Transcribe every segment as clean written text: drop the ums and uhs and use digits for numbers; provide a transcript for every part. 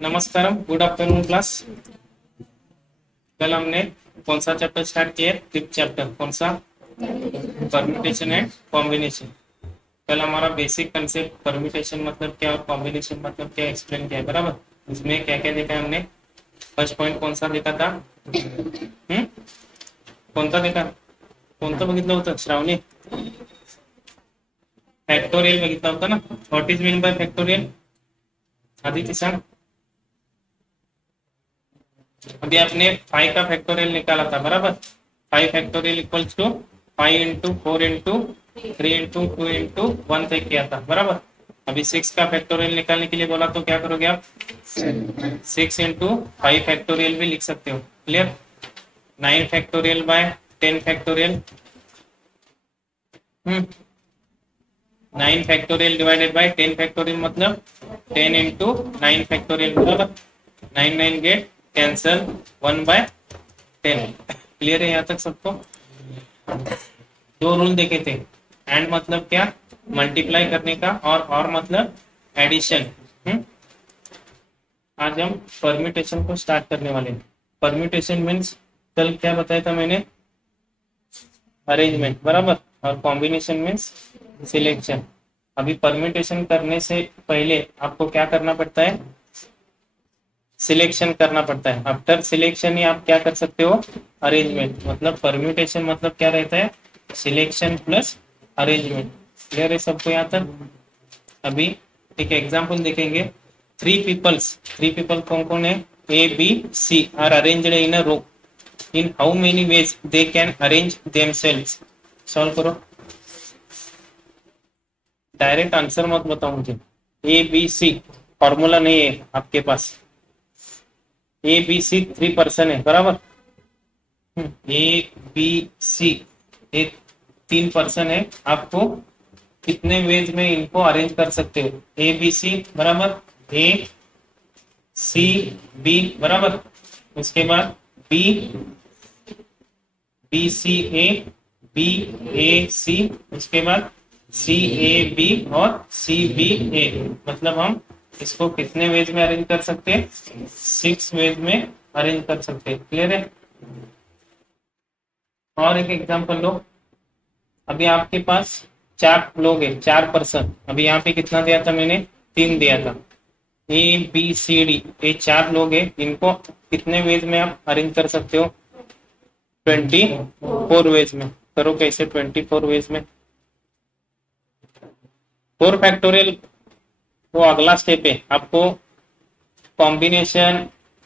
नमस्कारम, good afternoon class. कल हमने कौन सा चैप्टर स्टार्ट किया? Fifth chapter. कौन सा? Permutation and combination. कल हमारा बेसिक कंसेप्ट परम्यूटेशन मतलब क्या और कॉम्बिनेशन मतलब क्या एक्सप्लेन किया है, बराबर। उसमें क्या क्या देखा है हमने? फर्स्ट पॉइंट कौन सा देखा था? कोणता देखा? कोणतं बघितलं होतं श्रावणी? फॅक्टोरियल बघितला होता ना? What is mean by factorial? Aditya सांग। अभी आपने 5 का फैक्टोरियल निकाला था, बराबर। 5 factorial equals to 5 into 4 into 3 into 2 into 1 तक किया था, बराबर। अभी 6 का फैक्टोरियल निकालने के लिए बोला तो क्या करोगे आप? 6 इंटू 5 फैक्टोरियल भी लिख सकते हो। Clear? 9 factorial by 10 factorial. 9 factorial divided bye 10 factorial मतलब 10 इंटू 9 फैक्टोरियल, बराबर। 9 9 गेट कैंसल 1 बाय 10। क्लियर है यहाँ तक सबको? दो रूल देखे थे। एंड मतलब क्या? मल्टीप्लाई करने का, और मतलब एडिशन। आज हम परम्यूटेशन को स्टार्ट करने वाले हैं। परम्यूटेशन मीन्स कल क्या बताया था मैंने? अरेंजमेंट, बराबर। और कॉम्बिनेशन मीन्स सिलेक्शन। अभी परम्यूटेशन करने से पहले आपको क्या करना पड़ता है? सिलेक्शन करना पड़ता है। आफ्टर सिलेक्शन ही आप क्या कर सकते हो? अरेंजमेंट। मतलब परम्यूटेशन मतलब क्या रहता है? Selection plus arrangement. क्लियर है सबको यहाँ तक? अभी एक एग्जांपल देखेंगे। थ्री पीपल कौन कौन है? A B C are arranged in a row. In how many ways they can arrange themselves? Solve करो। डायरेक्ट आंसर मत बताओ मुझे। ए बी सी फॉर्मूला नहीं है आपके पास। ए बी सी 3 पर्सन है, बराबर। ए बी सी ये 3 पर्सन है। आपको कितने वेज में इनको अरेंज कर सकते हो? ए बी सी बराबर ए सी बी, बराबर। उसके बाद B B C A B A C, उसके बाद सी ए बी और सी बी ए। मतलब हम इसको कितने वेज में अरेंज कर सकते हैं? 6 वेज में अरेंज कर सकते हैं। क्लियर है? और एक एग्जांपल लो। अभी आपके पास 4 लोग हैं, 4 पर्सन। अभी यहाँ पे कितना दिया था मैंने? 3 दिया था। ए बी सी डी ये 4 लोग हैं। इनको कितने वेज में आप अरेंज कर सकते हो? 24 वेज में। करो कैसे 24 वेज में? 4 फैक्टोरियल वो अगला स्टेप है। आपको कॉम्बिनेशन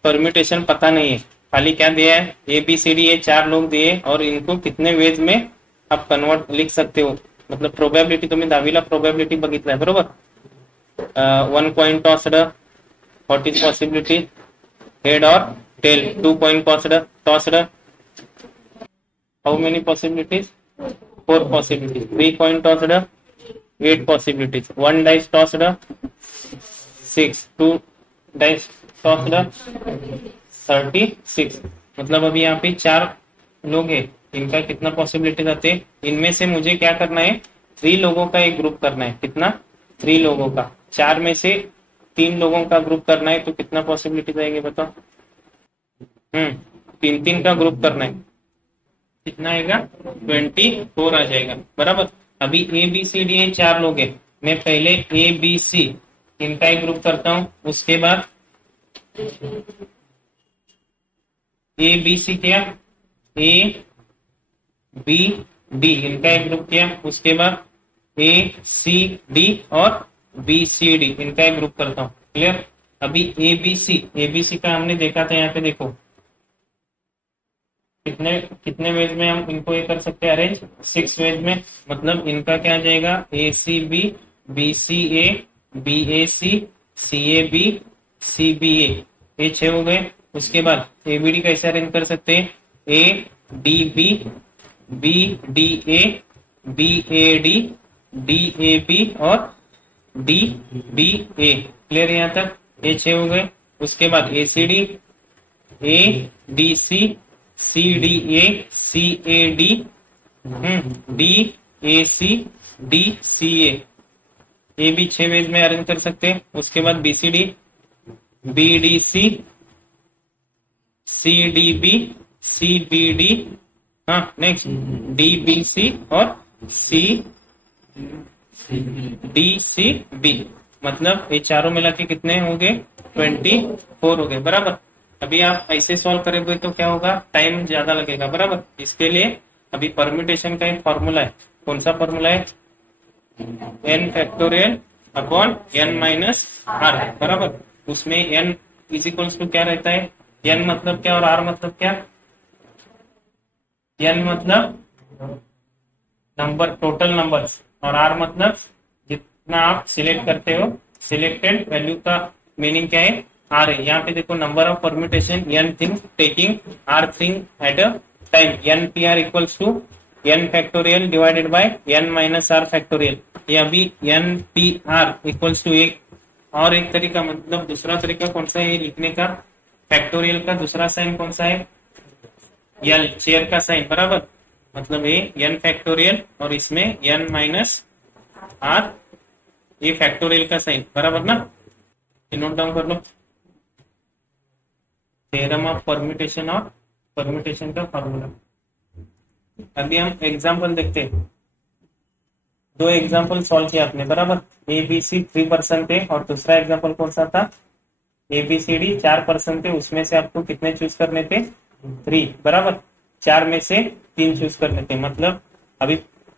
परम्यूटेशन पता नहीं है, खाली क्या दिया है? ए बी सी डी ये 4 लोग दिए और इनको कितने वेज में आप कन्वर्ट लिख सकते हो। मतलब प्रोबेबिलिटी तुम्ही 10वीला प्रोबेबिलिटी बघितलाय, बरोबर। 1 coin tossed, what is possibility? Head और tail. 2 coin tossed, how many possibilities? 4 possibilities. 3 coin tossed, 8 possibilities. 1 dice tossed, 6। 2 dice tossed, 36। मतलब अभी यहाँ पे 4 लोग हैं। इनका कितना पॉसिबिलिटीज आते हैं? इनमें से मुझे क्या करना है? 3 लोगों का एक ग्रुप करना है। कितना? 3 लोगों का। 4 में से 3 लोगों का ग्रुप करना है तो कितना पॉसिबिलिटीज आएंगे बताओ? 3 का ग्रुप करना है। कितना आएगा? 24 आ जाएगा, बराबर। अभी ए बी सी डी ये 4 लोग हैं। मैं पहले ए बी सी इनका एक ग्रुप करता हूं। उसके बाद ए बी सी किया, ए बी डी इनका एक ग्रुप किया। उसके बाद ए सी डी और बी सी डी इनका एक ग्रुप करता हूँ। क्लियर? अभी ए बी सी का हमने देखा था। यहाँ पे देखो कितने कितने वेज में हम इनको ये कर सकते हैं अरेंज? 6 वेज में। मतलब इनका क्या आ जाएगा? A C B C A, B A C A B, C B A. ये 6 हो गए। उसके बाद ए बी डी कैसे अरेंज कर सकते हैं? A D B D A, B A D A B और डी बी ए। क्लियर यहाँ तक? ये 6 हो गए। उसके बाद A C D, A D C D A, C A D, D A C, D सी ए। ये भी 6 वेज में अरेंज कर सकते हैं। उसके बाद B C D, BDC, CDB, CBD, हाँ नेक्स्ट DBC और CDCB, मतलब ये चारों मिला के कितने हो गए? 24 हो गए। बराबर। अभी आप ऐसे सॉल्व करेंगे तो क्या होगा? टाइम ज्यादा लगेगा। बराबर। इसके लिए अभी परम्यूटेशन का एक फॉर्मूला है। कौन सा फॉर्मूला है? n factorial upon n minus r। बराबर। उसमें n इज इक्वल्स टू क्या रहता है? n मतलब क्या और r मतलब क्या? n मतलब नंबर, टोटल नंबर्स, और r मतलब जितना आप सिलेक्ट करते हो, सिलेक्टेड वैल्यू का मीनिंग क्या है? r है। यहाँ पे देखो number of permutation n thing taking r thing at a time, npr equals to n factorial divided by n minus r factorial. ये अभी npr इक्वल्स टू एक और एक तरीका, मतलब दूसरा तरीका कौन सा है लिखने का? फैक्टोरियल का दूसरा साइन कौन सा है? l, चेयर का साइन। बराबर। मतलब ये n फैक्टोरियल और इसमें n माइनस r, ये फैक्टोरियल का साइन। बराबर ना? ये नोट डाउन कर लो। थ्योरम ऑफ परम्यूटेशन और परम्यूटेशन का फॉर्मूला। अभी हम एग्जांपल देखते हैं। दो एग्जांपल सॉल्व किया आपने। बराबर। ABC 3% थे और दूसरा एग्जांपल कौन सा था? ABCD 4% थे। उसमें से आपको कितने चूज करने थे? 3। बराबर। 4 में से 3 चूज करने थे। मतलब अभी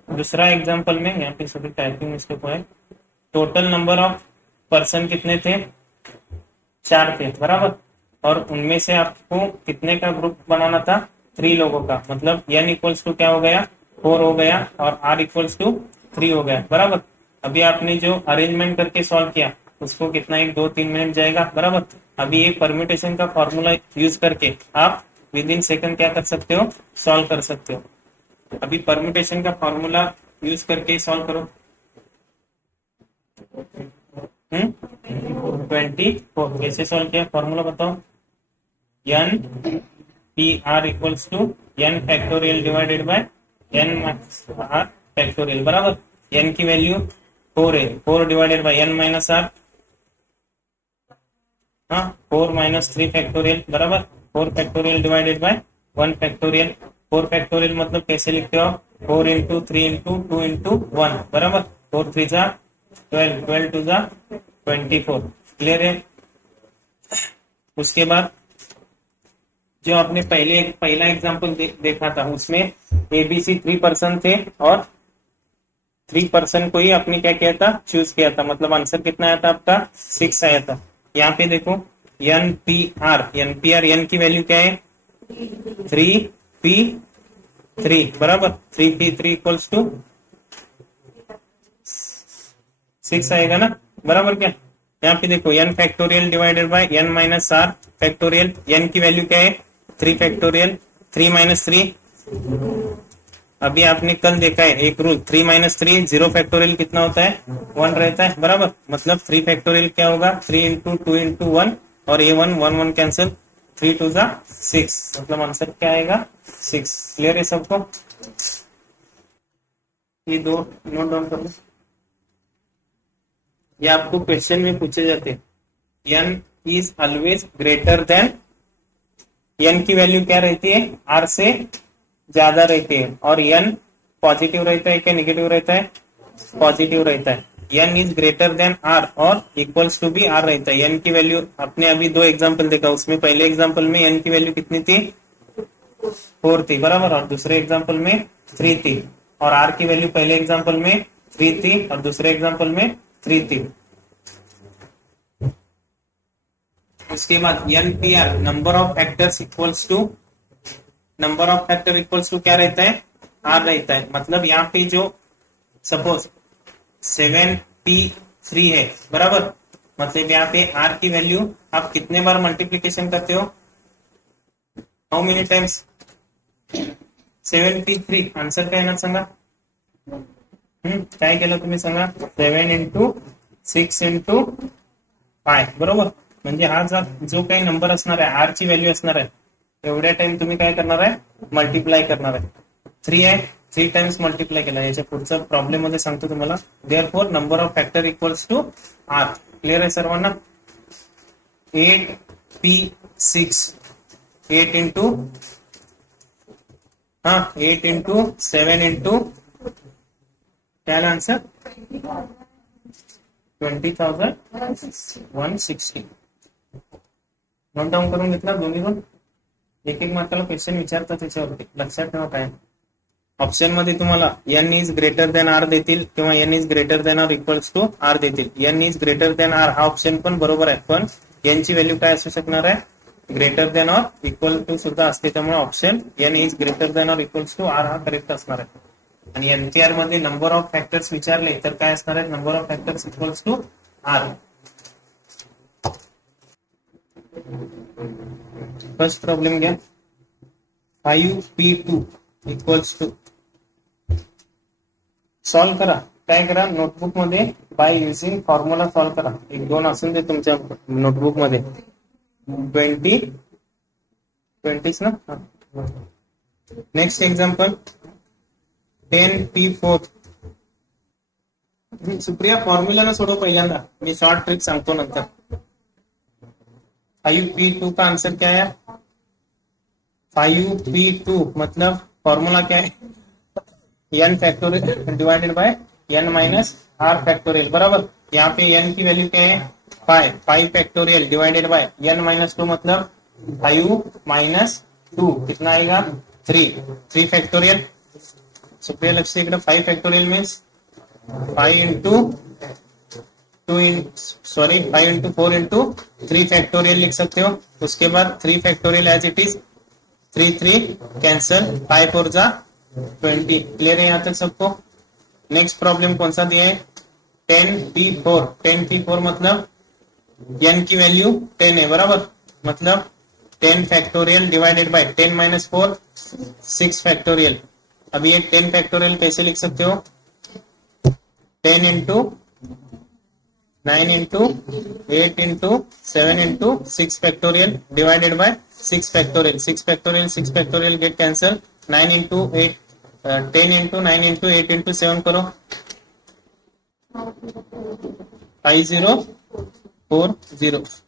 दूसरा एग्जांपल में, यहाँ पे सभी टाइपिंग मिस्टेक हुआ है, टोटल नंबर ऑफ पर्सन कितने थे? 4 थे। बराबर। और उनमें से आपको कितने का ग्रुप बनाना था? 3 लोगों का। मतलब n इक्वल्स टू क्या हो गया? 4 हो गया और r इक्वल्स टू 3 हो गया। बराबर। अभी आपने जो अरेंजमेंट करके सॉल्व किया उसको कितना 1-2-3 मिनट जाएगा। बराबर। अभी ये परम्यूटेशन का फॉर्मूला यूज करके आप विद इन सेकंड क्या कर सकते हो? सॉल्व कर सकते हो। अभी परम्यूटेशन का फॉर्मूला यूज करके सॉल्व करो। 24 कैसे सॉल्व किया? फॉर्मूला बताओ। n pr equals to n factorial divided by n minus r factorial. बराबर। n की वैल्यू 4 है। 4 divided by n minus r, हाँ 4 माइनस 3 फैक्टोरियल। बराबर। 4 factorial divided by 1 factorial. 4 factorial मतलब कैसे लिखते हो? 4 इंटू 3 इंटू 2 इंटू 1। बराबर। 4 3 जा 12, 12 2 जा 24। क्लियर है? उसके बाद जो आपने पहला एग्जांपल देखा था उसमें ABC 3% थे और 3% को ही आपने क्या किया था? चूज किया था। मतलब आंसर कितना आया था आपका? 6 आया था। यहाँ पे देखो npr n की वैल्यू क्या है? 3p3। बराबर। 3p3 इक्वल्स टू 6 आएगा ना? बराबर। क्या यहाँ पे देखो n factorial divided by n minus r factorial. n की वैल्यू क्या है? 3 फैक्टोरियल। 3 माइनस 3, अभी आपने कल देखा है एक रूल, 3 माइनस 3 0 फैक्टोरियल कितना होता है? 1 रहता है। बराबर। मतलब 3 फैक्टोरियल क्या होगा? 3 इंटू 2 इंटू 1 और ये 1 कैंसिल, 3 2 जा 6। मतलब आंसर क्या आएगा? 6। क्लियर है सबको? ये दो नोट डाउन कर लो। ये आपको क्वेश्चन में पूछे जाते हैं। n is always greater than, n की वैल्यू क्या रहती है? r से ज्यादा रहती है। और n पॉजिटिव रहता है क्या नेगेटिव रहता है? पॉजिटिव रहता है। n is greater than r और इक्वल्स टू भी r रहता है। n की वैल्यू आपने अभी 2 एग्जांपल देखा, उसमें पहले एग्जांपल में n की वैल्यू कितनी थी? 4 थी। बराबर। और दूसरे एग्जांपल में 3 थी। और r की वैल्यू पहले एग्जांपल में 3 थी और दूसरे एग्जांपल में 3 थी। उसके बाद npr number of factors equals to, number of factor equals to क्या रहता है? r रहता है। मतलब यहाँ पे जो सपोज 7p3 है। बराबर। मतलब यहाँ पे r की वैल्यू आप कितने बार मल्टीप्लीकेशन करते हो? How many times? 7p3 answer काय येणार सांगा? काय केलं तुम्ही सांगा? 7 इंटू 6 इंटू 5। बरोबर। म्हणजे हा जो काही नंबर असणार आहे, r ची व्हॅल्यू असणार आहे, एवढ्या टाइम तुम्ही काय करणार आहे? मल्टिप्लाय करणार आहे। 3 आहे, 3 टाइम्स मल्टिप्लाय केला। याच्या पुढचा प्रॉब्लेम मध्ये सांगतो तुम्हाला। Therefore number of factor equals to r। Clear आहे सर्वांना? 8p6 8 इंटू 8 इंटू 7 इंटू क्या आंसर 20,160 नोट डाऊन करून घेतला दोन्ही पण एक एक मार्काला क्वेश्चन विचारतात त्याच्यावरती लक्षात ठेवा काय ऑप्शन मध्ये तुम्हाला n is greater than r देतील किंवा n is greater than or equals to r देतील n is greater than r हा ऑप्शन पण बरोबर आहे पण n ची व्हॅल्यू काय असू शकणार आहे greater than or equal to सुद्धा असते त्यामुळे option n is greater than or equals to r हा करेक्ट असणार आहे आणि एनटीआर मध्ये नंबर ऑफ फॅक्टर्स विचारले तर काय असणार आहे number of factors equals to r first problem घ्या 5p2 इक्वल्स टू सॉल्व करा काय करा नोटबुक मध्ये बाय युजिंग फॉर्म्युला सॉल्व करा एक दोन असून दे तुमच्या नोटबुक मध्ये 20 ना next example 10p4 Supriya formula ना सोडो पहिल्यांदा मी शॉर्ट ट्रिक सांगतो नंतर 5p2 का आंसर क्या है 5p2 मतलब फॉर्मूला क्या है n factorial divided by n minus r factorial बराबर यहाँ पे n की वैल्यू क्या है 5 factorial divided by n minus 2 मतलब 5 माइनस 2 कितना आएगा 3 फैक्टोरियल सुप्रिया लक्ष्य इकडे 5 factorial means 5 into 5 into 4 into 3 factorial लिख सकते हो उसके बाद 3 factorial as it is 3 cancel 5 4 जा 20 क्लियर है यहाँ तक सबको नेक्स्ट प्रॉब्लम कौन सा दिया है 10p4 मतलब n की वैल्यू 10 है बराबर मतलब 10 factorial divided bye 10 minus 4 6 factorial अब ये 10 फैक्टोरियल कैसे लिख सकते हो 10 into 9 into 8 into 7 into 6 factorial divided bye 6 factorial get cancel 9 into 8 10 into 9 into 8 into 7 करो 5040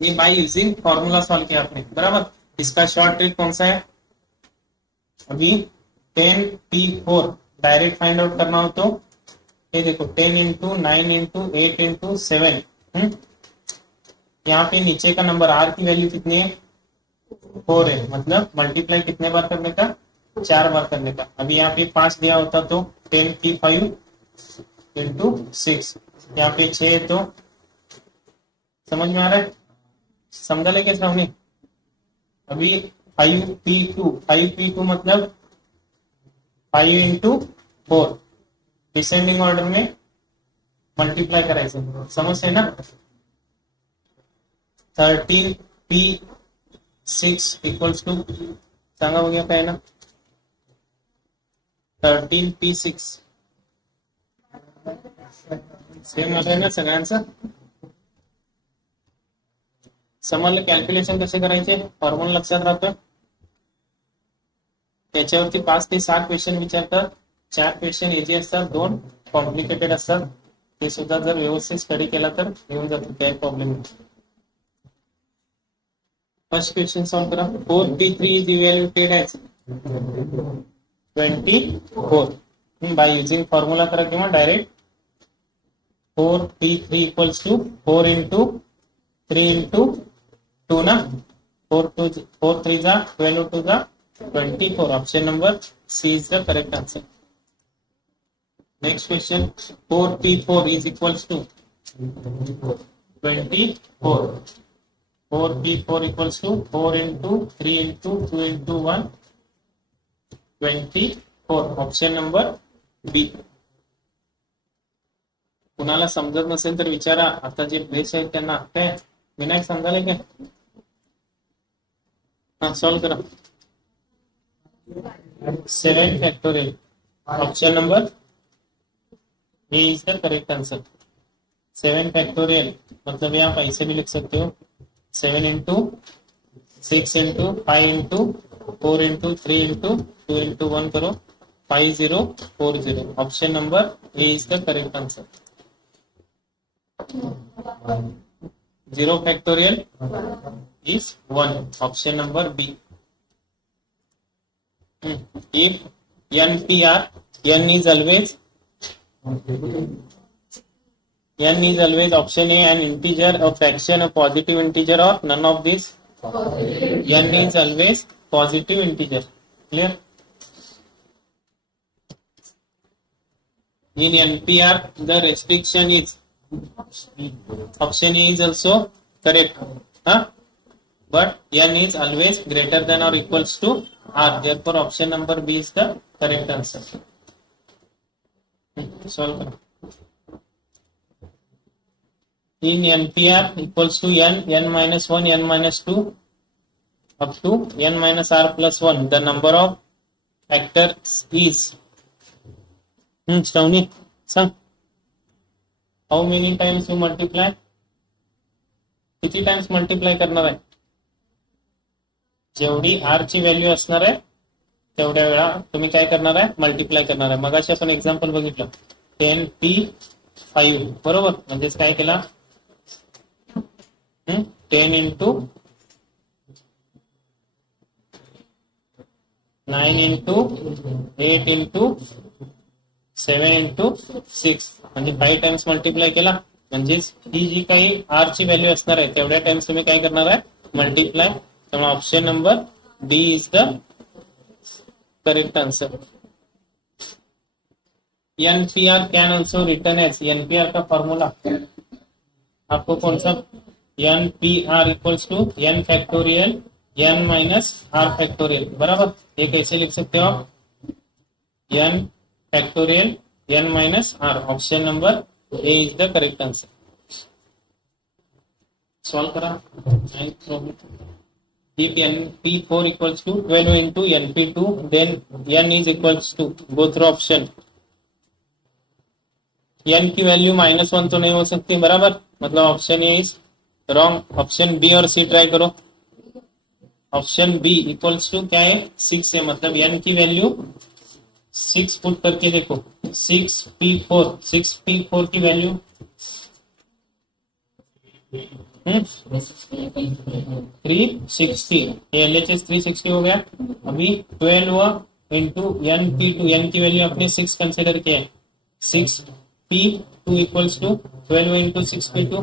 ये बाय यूजिंग फॉर्मूला सॉल्व किया आपने बराबर इसका शॉर्ट ट्रिक कौन सा है अभी 10p4 डायरेक्ट फाइंड आउट करना हो तो ये देखो 10 इंटू 9 इंटू 8 इंटू 7 यहाँ पे नीचे का नंबर r की वैल्यू कितनी है 4 है मतलब मल्टीप्लाई कितने बार करने का 4 बार करने का अभी यहाँ पे 5 दिया होता तो 10p5 इंटू 6 यहाँ पे 6 है तो समझ में आ रहा है समझा ले क्या सामने अभी 5p2 मतलब 5 इंटू 4 डिसेंडिंग ऑर्डर में मल्टीप्लाई करायचं समजते ना 13p6 इक्वल्स टू सांगा बघूया काय ना 13p6 सेम आहे ना सगळ्यांचं समजलं कॅल्क्युलेशन कसे करायचे फॉर्म्युला लक्षात राहतो त्याच्यावरती 5 ते 7 क्वेश्चन विचारतात 4 क्वेश्चन इझी असतात 2 कॉम्प्लिकेटेड असतात ते सुद्धा जर व्यवस्थित स्टडी केला तर येऊन जातो काही प्रॉब्लेम नाही फर्स्ट क्वेश्चन सॉल्व करा 4p3 is evaluated as 24 by using formula करा किंवा direct 4p3 equals to 4 into 3 into 2 ना 4 3 जा 12 2 जा 24 option number C is the correct answer next question 4p4 is equals to 24 4p4 equals to 4 into 3 into 2 into 1 24 option number B कुणाला समजत नसेल तर विचारा आता जे बेस आहेत त्यांना काय विनायक समजायला काय हा सॉल्व करा 7 factorial option number A is the correct answer 7 factorial मतलब यहाँ पैसे भी लिख सकते हो 7 into 6 into 5 into 4 into 3 into 2 into 1 करो 5040 option number A is the correct answer 0 factorial is 1. Option number B. If NPR, N is always option A, an integer, a fraction, a positive integer, or none of these. N is always positive integer. Clear? In NPR, the restriction is option A is also correct, but N is always greater than or equals to R. Therefore, option number B is the correct answer. Solve. In NPR equals to N minus 1, N minus 2, up to N minus R plus 1. The number of factors is. Shravani, sang. How many times you multiply? किती times multiply करणार आहे? जेवढी are ची value असणार आहे तेवढ्या वेळा तुम्ही काय करणार आहे? मल्टिप्लाय करणार आहे. मगाशी आपण एक्झाम्पल बघितलं 10p5 बरोबर. म्हणजेच काय केला? 10 into 9 into 8 into 7 into 6 म्हणजे 5 टाइम्स मल्टिप्लाय केला. म्हणजेच ही जी काही आर ची व्हॅल्यू असणार आहे तेवढ्या टाइम्स तुम्ही काय करणार आहे? मल्टिप्लाय. त्यामुळे option number D is the correct answer. NPR can also written as. NPR का फॉर्मूला आपको कौन सा? NPR equals to N factorial N minus R factorial बराबर. ये कैसे लिख सकते हो आप? N factorial N minus R. Option number A is the correct answer. Solve करा. If NP4 equals to 12 into NP2, then N is equals to, go through option. N की value -1 तो नहीं हो सकती बराबर. मतलब option A is wrong. Option B और C try करो. ऑप्शन बी इक्वल्स टू क्या है? 6 है. मतलब N की वैल्यू 6 पुट करके देखो. 6p4 की वैल्यू 360. LHS 360 हो गया. अभी 12 इंटू NP2, N की वैल्यू आपने 6 कंसिडर किया है. 6p2 equals to 12 into 6p2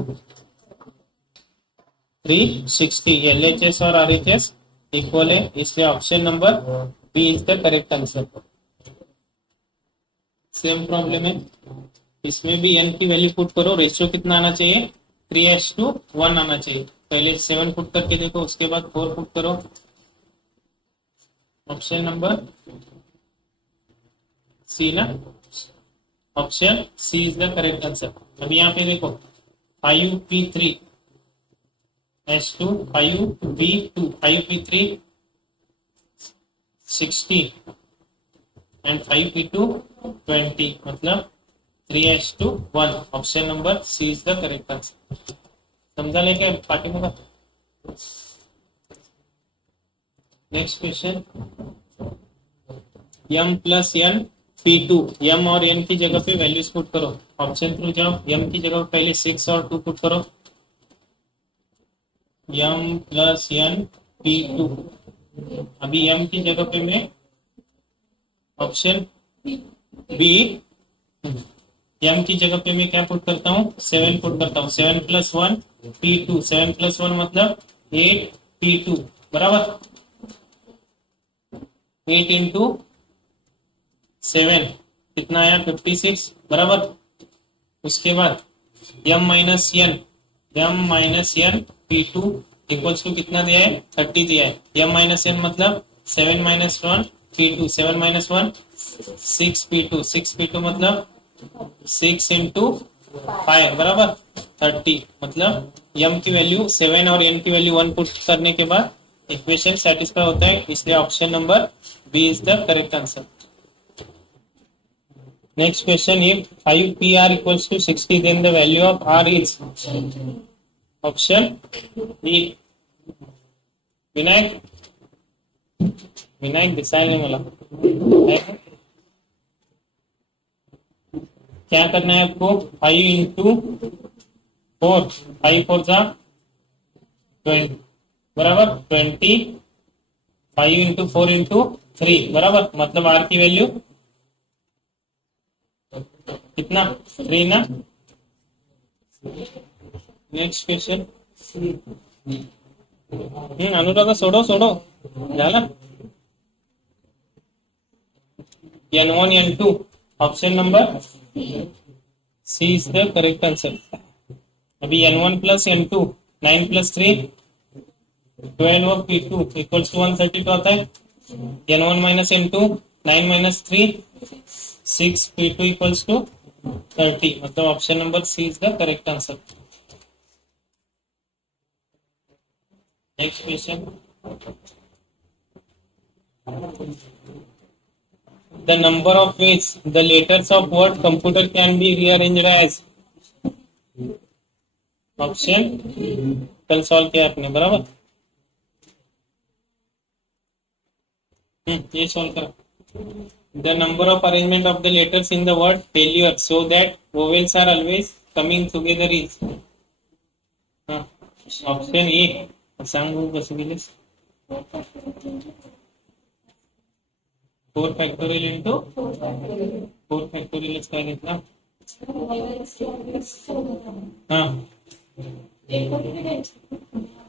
360. LHS और RHS इक्वल है, इसलिए option number B is the correct answer. Same problem है, इसमें भी N की वैल्यू पुट करो. रेशियो कितना आना चाहिए? 3:1 आना चाहिए. पहले 7 पुट करके देखो, उसके बाद 4 पुट करो. ऑप्शन नंबर सी ना. Option C is the correct answer. अभी यहाँ पे देखो 5p3 S2 5p2 5p3 60 and 5p2 20 मतलब 3:1. Option number C is the correct answer. समझा ले क्या पार्टी में? Next question. m plus n p2. m और n की जगह पे वैल्यूज पुट करो. ऑप्शन थ्रू जाओ. m की जगह पहले 6 और 2 पुट करो. m plus n p2. अभी m की जगह पे मैं ऑप्शन बी, m की जगह पे मैं क्या पुट करता हूँ? 7 पुट करता हूँ. 7 प्लस 1 p2. 7 प्लस 1 मतलब 8 p2 बराबर. 8 इंटू 7 कितना आया? 56 बराबर. उसके बाद m minus n p2 equals to कितना दिया है? 30 दिया है. m माइनस n मतलब 7 minus 1 p2. 7 minus 1 6 p2. 6 p2 मतलब 6 इंटू 5 बराबर 30. मतलब m की वैल्यू 7 और n की वैल्यू 1 पुट करने के बाद इक्वेशन सेटिस्फाई होता है, इसलिए option number B is the correct answer. Next question. If 5pr equals to 60 then the value of r is. Option E. Vinayak दिसायला नाही मला. क्या करना है आपको? 5 इंटू 4. 5 4 जा 20 बराबर 25 इंटू 4 इंटू 3 बराबर, मतलब आर की वैल्यू कितना 3 ना। नेक्स्ट क्वेश्चन अनुराधा सोडो झाला। N1 N2 option number C is the correct answer. अभी N1 प्लस N2 9 प्लस 3 12 और P2 इक्वल्स टू 132 आता है। N1 minus N2 9 minus 3 6 P2 equals to 30, मतलब option number C is the correct answer. Next question, the number of ways the letters of word computer can be rearranged as, option कल solve किया आपने बराबर, ये solve करा। the number of arrangement of the letters in the word failure so that vowels are always coming together is, option A सांगू कसं गेलेस 4 factorial into 4 फॅक्टोरियलच काय घेतला, हा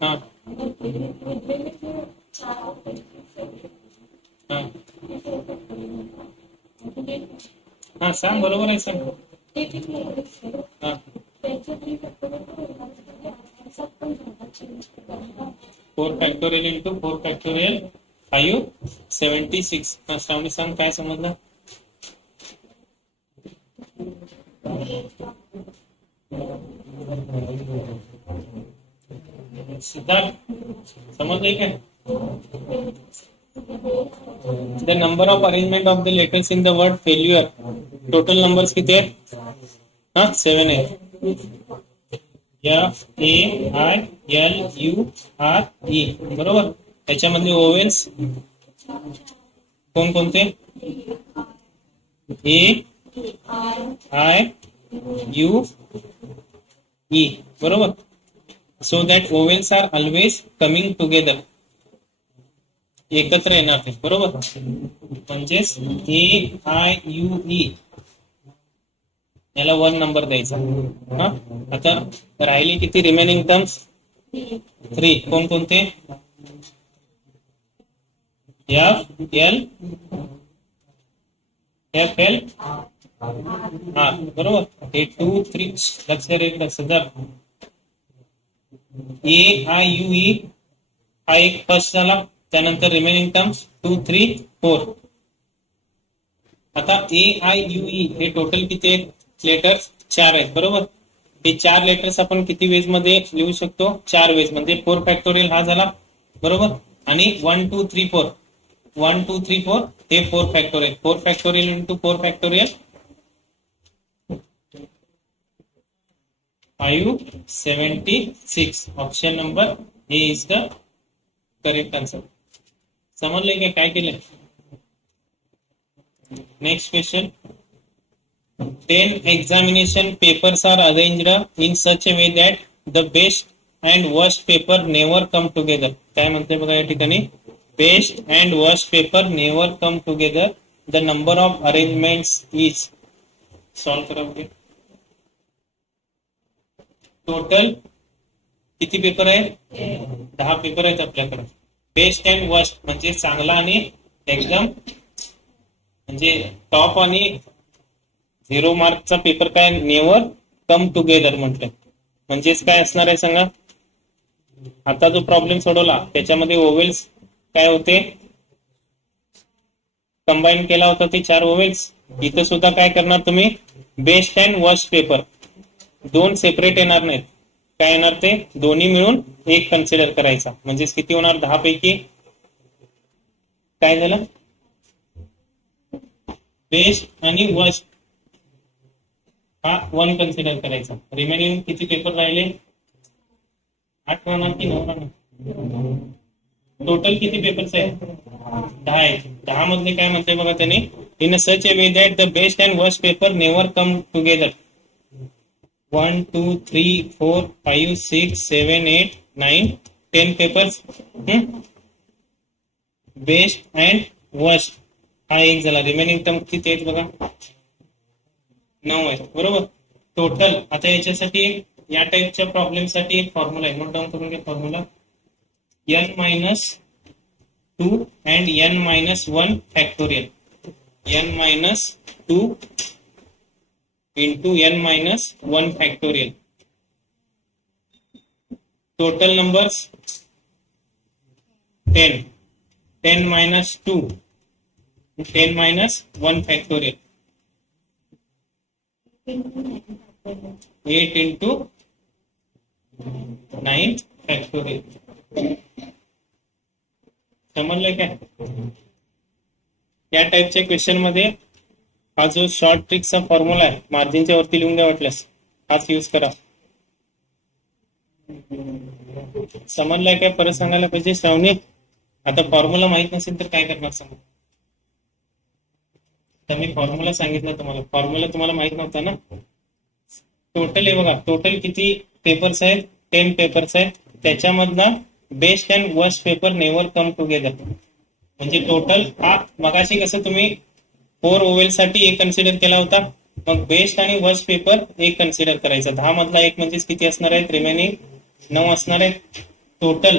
हा हा सांग बरोबर आहे सांग। हा 4 फॅक्टोरियल इंटू 4 फॅक्टोरियल 5 76। श्रावणी सांग काय समजलं। सिद्धार्थ समजले काय। The number of arrangement of the letters in the word failure, total numbers किती आहेत, हा 7 आहेत। FAILURE बरोबर, त्याच्यामध्ये ओवेल्स कोणकोणते, AIUE बरोबर, so that vowels are always coming together, एकत्र येणार ते बरोबर, म्हणजेच AIUE याला 1 नंबर द्यायचा। हा आता राहिले किती रिमेनिंग टर्म्स 3, कोणकोणते, FL बरोबर, हे 2 3 लक्ष द्या सदर, AIUE हा एक फर्स्ट झाला, त्यानंतर रिमेनिंग टर्म्स 2 3 4। आता AIUE हे टोटल किती आहेत लेटर्स 4 आहेत बरोबर, हे 4 लेटर्स आपण किती वेज मध्ये लिहू शकतो, 4 वेज, म्हणजे 4 फॅक्टोरियल हा झाला बरोबर, आणि 1 2 3 4 1 2 3 4 हे 4 factorial, 4 factorial into 4 factorial 576, option number A is the correct answer. समजले काय केलं। Next question, 10 examination papers are arranged in such a way that the best and worst paper never come together, काय म्हणते बघा या ठिकाणी, best and worst paper never come together, the number of arrangements is, solve करा बघे। Total किती paper आहे, 10 paper आहेत आपल्याकडे। बेस्ट अँड वर्स्ट म्हणजे चांगला आणि एकदम म्हणजे टॉप आणि 0 मार्कचा पेपर काय, नेवर कम टुगेदर म्हटलं, म्हणजेच काय असणार आहे सांगा। आता जो प्रॉब्लेम सोडवला त्याच्यामध्ये ओवेल्स काय होते, कंबाईन केला होता ते 4 ओवेल्स, इथं सुद्धा काय करणार तुम्ही, best and worst paper 2 separate येणार नाहीत, काय येणार ते दोन्ही मिळून एक कन्सिडर करायचा, म्हणजे किती होणार, 10 पैकी काय झालं, बेस्ट आणि वर्स्ट हा 1 कन्सिडर करायचा, रिमेनिंग किती पेपर राहिले, 8 राहणार की 9 राहणार, टोटल किती पेपर्स आहेत, 10 आहेत। 10 मधले काय म्हणते बघा त्याने, in such a way that the best and worst paper never come together, 1 2 3 4 5 6 7 8 9 10 papers best and worst हा एक झाला. रिमेनिंग टर्म किती आहेत बघा 9 आहेत बरोबर. टोटल आता याच्यासाठी या टाइपच्या प्रॉब्लेम साठी एक फॉर्म्युला आहे, नोट डाऊन करून घ्या formula. n-2 and n-1 factorial. n-2 into n-1 factorial. Total numbers 10. 10 minus 2. 10 minus 1 factorial. 8 into 9 factorial. समजलं काय? या टाइपच्या क्वेश्चन मध्ये हा जो शॉर्ट ट्रिकचा फॉर्म्युला आहे मार्जिनच्या वरती लिहून द्या वाटल्यास, हाच यूज करा. समजलाय काय? परत सांगायला पाहिजे श्रावणी. आता फॉर्म्युला माहित नसेल तर काय करणार सांगा. तर मी फॉर्म्युला सांगितलं तुम्हाला, फॉर्म्युला तुम्हाला माहित नव्हता ना. टोटल आहे बघा, टोटल किती पेपर्स आहेत 10 पेपर्स आहेत. त्याच्यामधला best and worst paper never come together. म्हणजे टोटल हा मगाशी कसं तुम्ही 4 ओवेल साठी एक कन्सिडर केला होता, मग बेस्ट आणि वर्स्ट पेपर एक कन्सिडर करायचा. 10 मधला एक म्हणजे किती असणार आहेत, रिमेनिंग 9 असणार आहेत. टोटल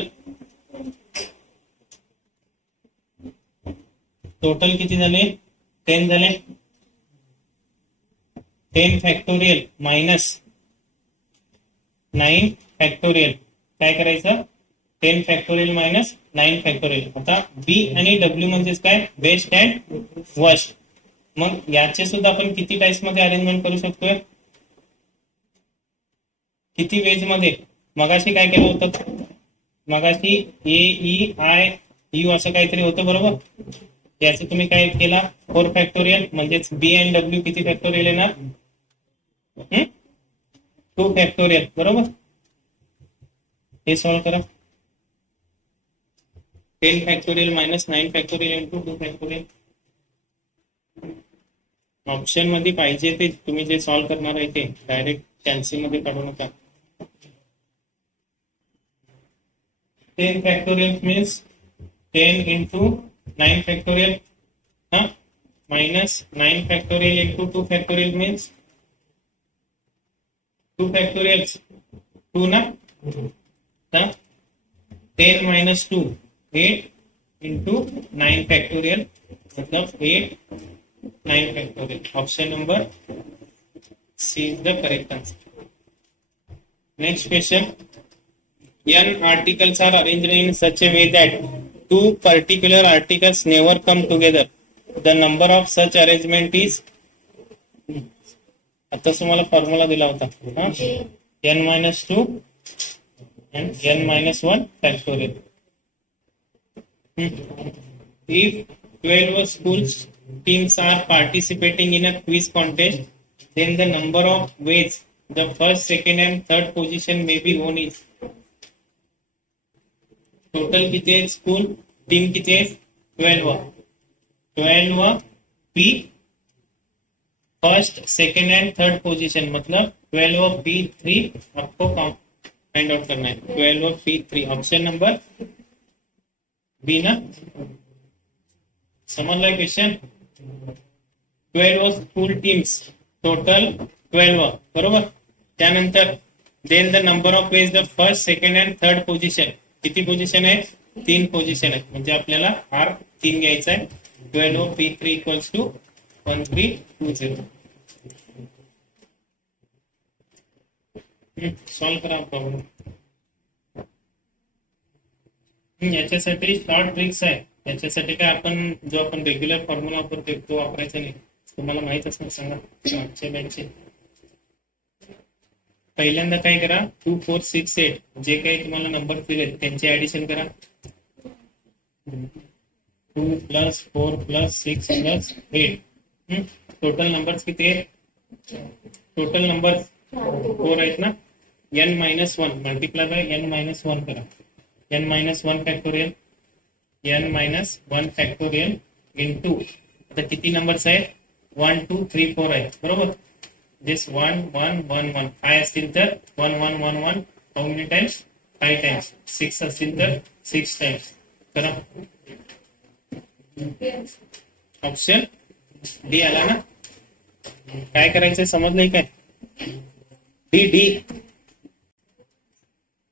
किती झाले 10 झाले. 10 फॅक्टोरियल मायनस 9 फॅक्टोरियल. काय करायचं, 10 फॅक्टोरियल मायनस 9 फॅक्टोरियल. आता बी आणि डब्ल्यू म्हणजेच काय, बेस्ट अँड वर्स्ट. मग याचे सुद्धा आपण किती टाइप्स मध्ये अरेंजमेंट करू शकतोय, किती वेज मध्ये. मगाशी काय केलं होतं, मगाशी A-E-I-U असं काहीतरी होतं बरोबर. याचं तुम्ही काय केला 4 फॅक्टोरियल, म्हणजेच बी अँड डब्ल्यू किती फॅक्टोरियल येणार 2 फॅक्टोरियल बरोबर. हे सॉल्व करा. 10 factorial minus 9 factorial into 2 factorial. Option मध्ये पाहिजे ते तुम्ही जे सॉल्व करणार आहे ते डायरेक्ट कॅन्सल मध्ये काढू नका. 10 factorial means 10 into 9 factorial minus 9 factorial into 2 factorial means 2 factorial 2 ना. 10 माइनस 2 8 इंटू 9 फैक्टोरियल मतलब 8 9 factorial. Option number C is the correct answer. Next question. N articles are arranged in such a way that two particular articles never come together. The number of such arrangement is. आता तुम्हाला formula दिला होता n-2 and n-1 factorial. If 12 schools teams are participating in a quiz contest, then the number of ways the first, second and third position may be won is. Total किती आहेत school team किती आहेत 12 P first second and third position मतलब 12 P3 आपको find out करना है. 12 P3 option number B ना. समझला क्वेश्चन. 12 स्कूल टीम्स टोटल 12 बरोबर. त्यानंतर then the number of ways the first second and third position. किती पोझिशन आहे 3 पोझिशन आहेत. म्हणजे आपल्याला R 3 घ्यायचा आहे. 12 P3 इक्वल्स टू 1320. सॉल्व करा प्रॉब्लेम. याच्यासाठी शॉर्ट ट्रिक्स आहे. याच्यासाठी काय आपण जो आपण रेग्युलर फॉर्म्युला वापरतो तो वापरायचा नाही. तुम्हाला माहित असणार सांगा मागच्या बँकचे. पहिल्यांदा काय करा 2 4 6 8 जे काही तुम्हाला नंबर दिलेत त्यांचे ऍडिशन करा. 2 + 4 + 6 + 8. टोटल नंबर्स किती आहेत. टोटल नंबर 4 आहेत ना. n-1 मल्टिप्लाय बाय n-1 करा. n-1 factorial n-1 factorial into आता किती नंबर्स आहेत 1 2 3 4 आहेत बरोबर. This 1 1 1 1 5 असतील तर 1 1 1 1 how many times 5 टाइम्स, 6 असतील तर 6 टाइम्स करा. ऑप्शन डी आला ना. काय करायचं समजलंय काय? D D.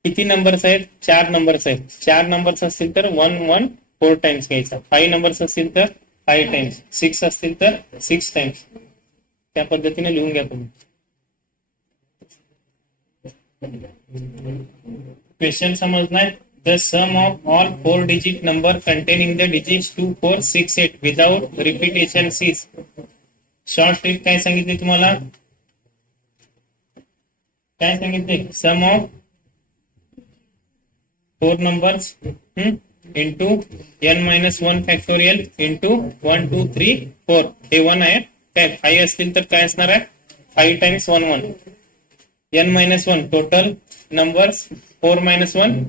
किती नंबर्स आहेत? 4 नंबर्स आहेत. 4 नंबर्स असतील तर 1 1 4 टाइम्स घ्यायचा. 5 नंबर्स असतील तर 5 टाइम्स, 6 असतील तर 6 टाइम्स. त्या पद्धतीने लिहून घ्या तुम्ही. क्वेश्चन समजणार. The sum of all 4 digit number containing the digits 2 4 6 8 without repetition is. Short trick काय सांगितले तुम्हाला? काय सांगितले? Sum of 4 numbers into n-1 factorial into 1 2 3 4. हे 1 आहे काय? 5 असतील तर काय असणार आहे? 5 times 1 1. n-1 total numbers 4 - 1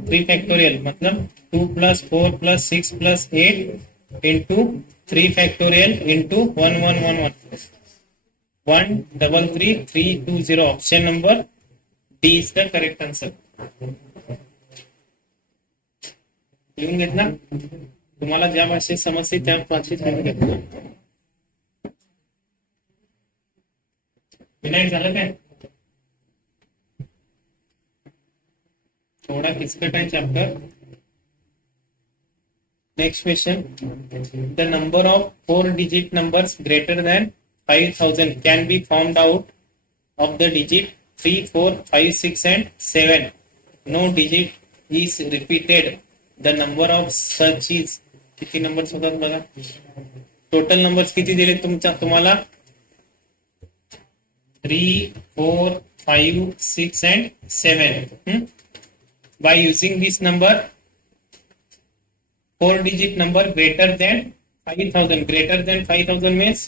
3 factorial मतलब 2 + 4 + 6 + 8 into 3 factorial into 1 1 1 1 1 3 3 3 2 0. Option number D is the correct answer. लिहून घेतला. तुम्हाला ज्या भाषेत समजते त्या भाषेत लिहून घेतलं. विनायक झालं काय? थोड़ा किचकट है chapter. Next question. The number of 4 digit numbers greater than 5000 can be formed out of the digit 3 4 5 6 and 7. No digit is repeated. The number of such is. किती नंबर्स होतात बघा. टोटल नंबर्स किती दिले तुम्हाला? 3 4 5 6 and 7. By using this number, 4-digit number greater than 5000. Greater than 5000 means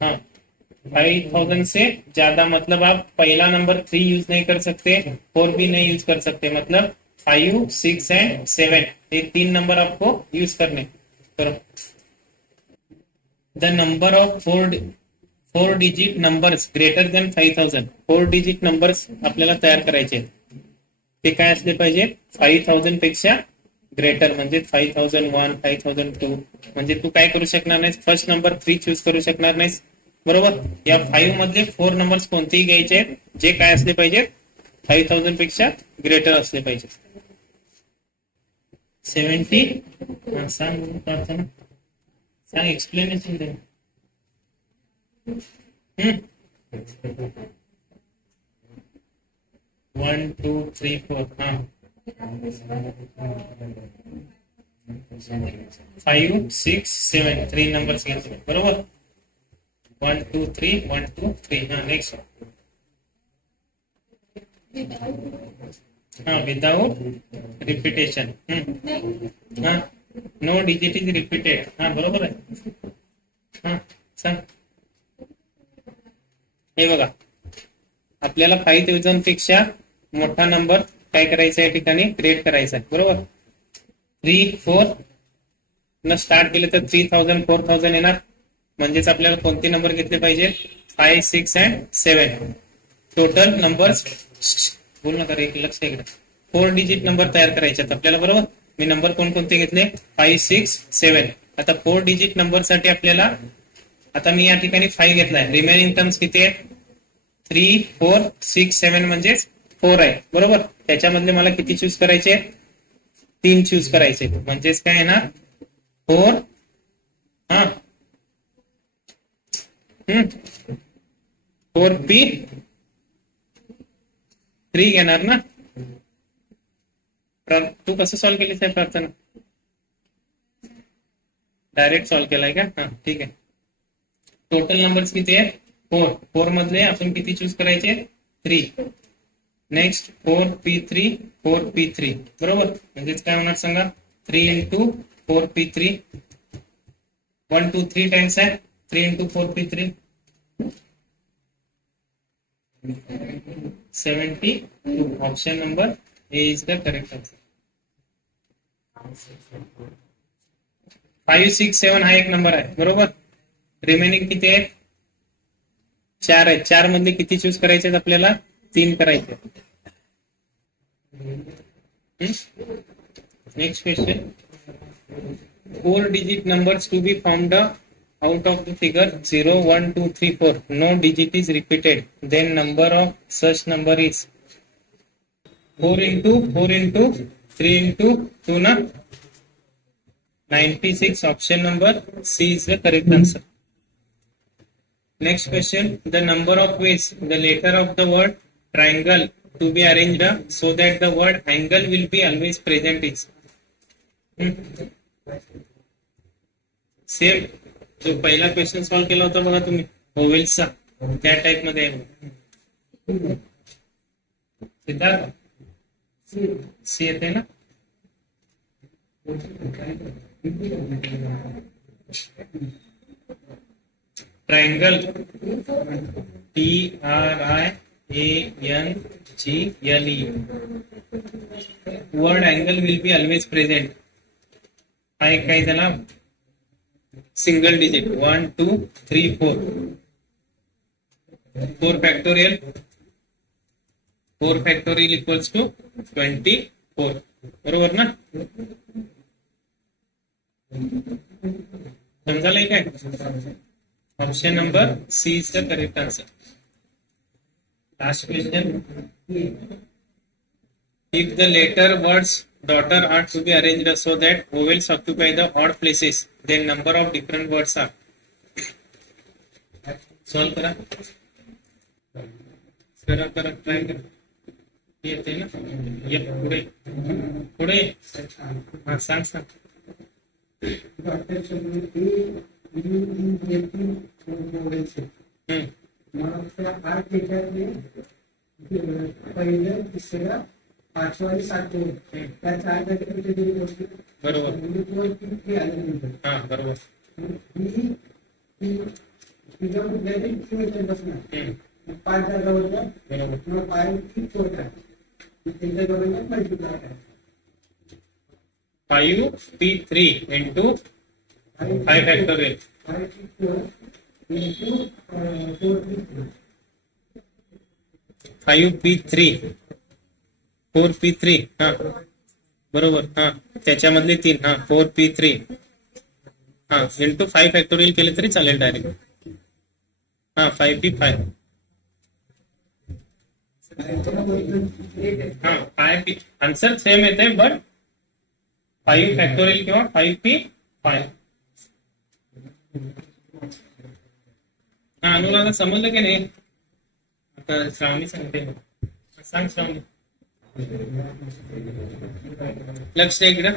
हाँ 5000 से ज्यादा. मतलब आप पहला नंबर 3 यूज नहीं कर सकते, 4 भी नहीं यूज कर सकते. मतलब 5 6 and 7 ये 3 नंबर आपको यूज करने. करो. The number of 4 digit numbers greater than 5000. 4 digit numbers आपल्याला तयार करायचे. ते काय असले पाहिजे? 5000 पेक्षा ग्रेटर. म्हणजे 5001 5002. म्हणजे तू काय करू शकणार नाहीस? फर्स्ट नंबर 3 चूज करू शकणार नाहीस. बरोबर. या 5 मधले 4 नंबर्स कोणतेही घ्यायचे जे काय असले पाहिजे? 5000 पेक्षा ग्रेटर असले पाहिजे. 70 सांग एक्सप्लेनेशन दे. 1 2 3 4 हाँ 5 6 7 3 नंबर्स घ्यायचे. बरोबर. 1 2 3 1 2 3. हाँ नेक्स्ट. हाँ विदाउट रिपीटेशन. हाँ नो डिजिट इज रिपीटेड. हाँ बरोबर आहे. हाँ सांग. हे बघा आपल्याला 5000 पेक्षा मोठा नंबर काय करायचा या ठिकाणी? क्रिएट करायचा आहे. बरोबर. 3 4 न स्टार्ट केले तर 3000 4000 येणार. म्हणजेच आपल्याला कोणते नंबर घेतले पाहिजे? 5 6 and 7. टोटल नंबर्स बोल नका रे, लक्ष इकडे. 4 डिजिट नंबर तयार करायचे आपल्याला. बरोबर. मी नंबर कोणकोणते घेतले? 5 6 7. आता 4 डिजिट नंबर साठी आपल्याला आता मी या ठिकाणी 5 घेतलाय. रिमेनिंग टर्म्स किती आहे? 3 4 6 7 म्हणजे 4 आहे. बरोबर. त्याच्यामधले मला किती चूज करायचे? 3 चूज करायचे. म्हणजेच काय आहे ना 4 हा 4p 3 घेणार ना. तू कसं सॉल्व्ह केलीस आहे प्रार्थना? डायरेक्ट सॉल्व्ह केलाय का? हा ठीक आहे. टोटल नंबर्स किती आहे? 4. 4 मधले आपण किती चूज करायचे? 3. Next 4p3 4p3. बरोबर. म्हणजेच काय होणार सांगा? 3 into 4p3 1 2 3 टाइम्स आहे. 3 into 4p3 72. Option number A is the correct answer. 5 6 7 हा एक नंबर आहे. बरोबर. रिमेनिंग किती आहे? 4 आहेत, 4 मधले किती चूज करायचे आहेत आपल्याला? 3 करायचे. Next question, 4 digit numbers to be found out of the figure 0, 1, 2, 3, 4. No digit is repeated. Then number of such number is 4 into 4 into 3 into 2 na 96. Option number C is the correct answer. Next question, the number of ways the letter of the word triangle to be arranged so that the word angle will be always present is. Same जो पहिला question solve केला होता बघा तुम्ही ओवेल्सचा, त्या type मध्ये आहे. Siddharth C येते ना. Triangle TRIANGLE. Word angle will be always present. हा एक काय त्याला single digit 1, 2, 3, 4. 4 factorial. 4 factorial equals to 24. बरोबर ना. समजायला काय? Option number C is the correct answer. Last question, if the letter words daughter are to be arranged so that vowels occupy the odd places, then number of different words are. Solve करा. Try करा. येते ना. ये पुढे पुढे. हा सांग. पहिलं, तिसरं, 5 आणि 7 त्या 4 बरोबर. हा बरोबर. बसणार 5 जागावर. बरोबर. 5p3 into 5 factorial. 5p3 4p3. हा बरोबर. हा त्याच्यामधले 3. हा 4p3. हा इंटू 5 फॅक्टोरियल केले तरी चालेल डायरेक्ट. हा 5p5. हा 5p. आन्सर सेम येते बट 5 फॅक्टोरियल किंवा 5p5. हा अनुराधा समजलं की नाही? आता श्रावणी सांगते. सांग श्रावणी. लक्ष द्या इकडं.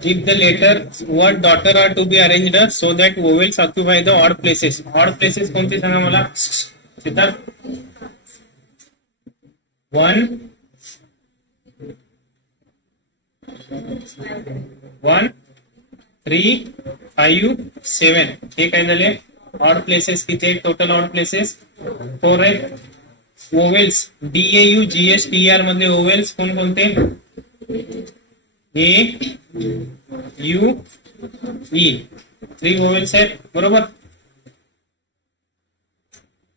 If the letter word daughter are to be arranged so that vowels occupy the odd places. Odd places कोणते सांगा मला सिद्धार्थ? 1, 3, 5, 7. हे काय झाले? ऑड प्लेसेस किती आहेत? टोटल ऑड प्लेसेस 4 आहेत. ओवेल्स DAU GS TR मधले ओवेल्स कोणते? A U E. 3 ओवेल्स आहेत. बरोबर.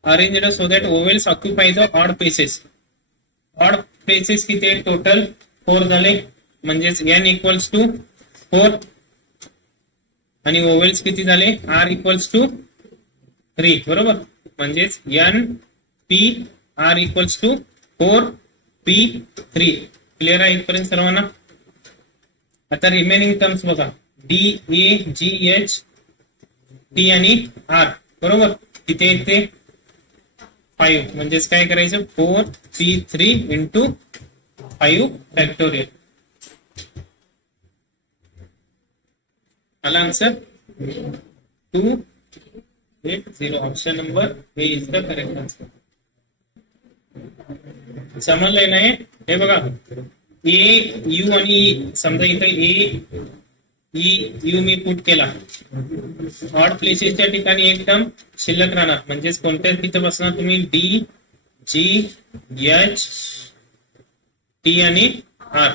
Arranged so that vowels occupy the odd places. Odd places किती आहेत? टोटल 4 झाले. म्हणजेच n इक्वल्स टू 4 आणि ओवेल्स किती झाले? R equals to 3. बरोबर. म्हणजेच NPR equals to 4p3. Clear आहे इथपर्यंत सर्वांना? आता रिमेनिंग टर्म्स बघा. DAGH T आणि R. बरोबर. किती आहेत ते? 5. म्हणजेच काय करायचं? 4p3 into 5 factorial. आला answer 280. Option number A is the correct answer. समजलंय नाही? हे बघा ए यू आणि ई. समजा इथे ए ई यू मी पुट केला. ऑड प्लेसेसच्या ठिकाणी एक टर्म शिल्लक राहणार. म्हणजेच कोणत्या तिथे बसणार तुम्ही? डी जी एच टी आणि आर.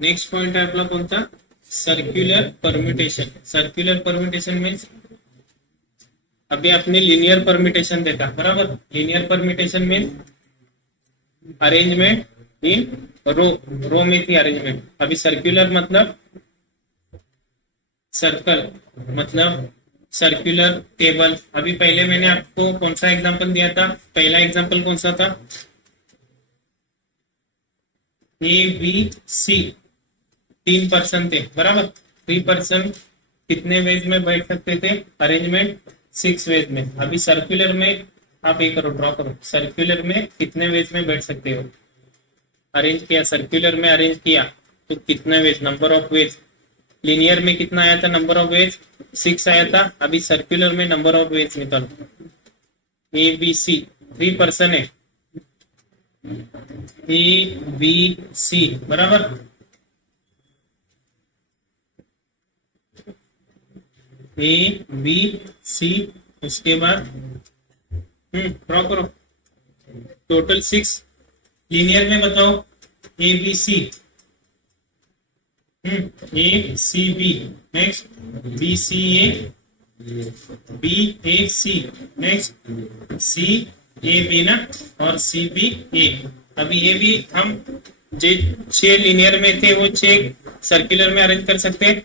नेक्स्ट पॉइंट आहे आपला कोणता? Circular permutation. Circular permutation means अभी आपने लिनियर परम्यूटेशन देखा, बराबर। लिनियर परम्यूटेशन में अरेंजमेंट इन रो में थी अरेंजमेंट। अभी सर्कुलर मतलब सर्कल, मतलब सर्कुलर टेबल। अभी पहले मैंने आपको कौन सा एग्जांपल दिया था? पहला एग्जांपल कौन सा था? ए बी सी 3 पर्सन थे, बराबर। 3 पर्सन कितने वेज में बैठ सकते थे? अरेंजमेंट 6 वेज में। अभी सर्कुलर में आप ये करो, ड्रॉ करो, सर्कुलर में कितने वेज में बैठ सकते हो? अरेंज किया, सर्कुलर में अरेंज किया तो कितने ways, number of ways. Linear में कितना आया था नंबर ऑफ वेज? 6 आया था। अभी सर्कुलर में नंबर ऑफ वेज निकालो। ए बी सी 3 पर्सन है, ए बी सी, बराबर। ए बी सी, उसके बाद ड्रॉ करो, टोटल 6। लिनियर में बताओ, A B C, A C B, next B C A, B A C, next C A B ना, और सी बी ए। अभी ये भी हम जो 6 लिनियर में थे वो 6 सर्कुलर में अरेंज कर सकते हैं।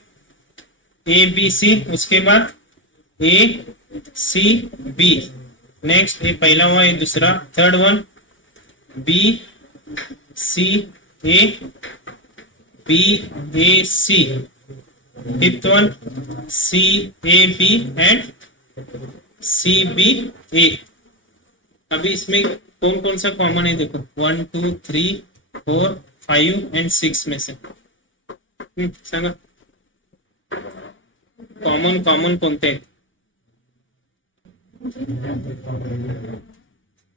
ए बी सी, उसके बाद ए सी बी, नेक्स्ट ये पहला हुआ, ये दूसरा, third one B C A, B A C, fifth one C A B and C B A. अभी इसमें कौन कौन सा कॉमन है देखो, 1 2 3 4 5 एंड 6 में से सांगा कॉमन कोणते?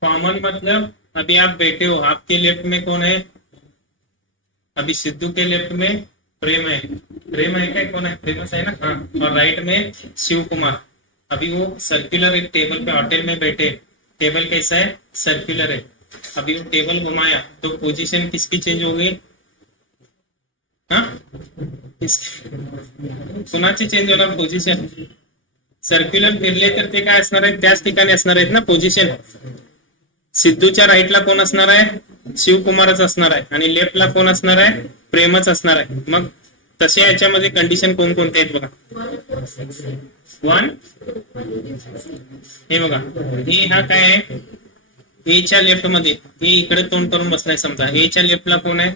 कॉमन मतलब अभी आप बैठे हो, आपके लेफ्ट में कौन है? अभी सिद्धू के लेफ्ट में प्रेम है। प्रेम है क्या? कौन है? फेमस है ना, हाँ। और राइट में शिव कुमार। अभी वो सर्कुलर एक टेबल पे होटल में बैठे, टेबल कैसा है? सर्कुलर है। अभी वो टेबल घुमाया तो पोजीशन किसकी चेंज हो गई? हाँ, कोणाची चेंज होणार पोझिशन? सर्क्युलर फिरले तर ते काय असणार आहे? त्याच ठिकाणी असणार आहेत ना पोझिशन। सिद्धूच्या राईटला कोण असणार आहे? शिवकुमारच असणार आहे, आणि लेफ्टला कोण असणार आहे? प्रेमच असणार आहे। मग तसे याच्यामध्ये कंडिशन कोणकोणते आहेत बघा। 1 हे बघा, ए हा काय आहे? ए च्या लेफ्ट मध्ये, ए इकडे तोंड करून बसलाय समजा, ए च्या लेफ्टला कोण आहे?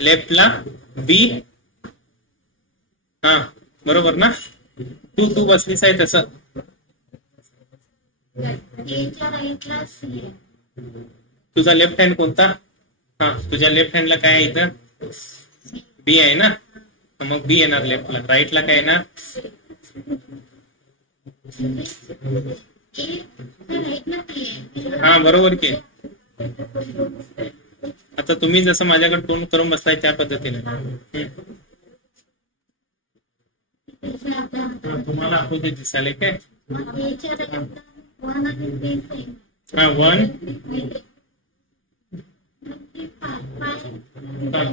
लेफ्टला बी, हा बरोबर ना, तू बसलीस आहे तसं। तुझा लेफ्ट हँड कोणता? हा, तुझ्या लेफ्ट हँडला काय आहे? इथं बी आहे ना, मग बी येणार लेफ्टला। राईटला काय येणार? हा बरोबर की। आता तुम्ही जसं माझ्याकडे तोंड करून बसलाय त्या पद्धतीने तुम्हाला अपोजिट दिसायला काय? हा 1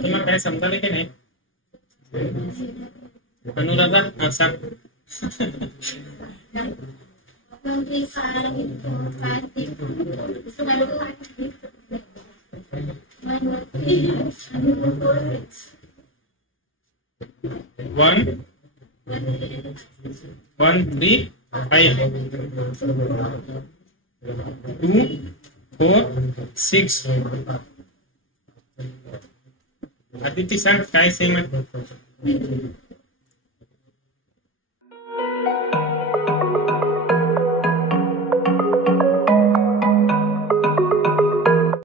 तुला काय समजाले की नाही अनुराधा? हा सांग। 1 1 3 5 2 4 6। आदिती सांग काय सेम आहे?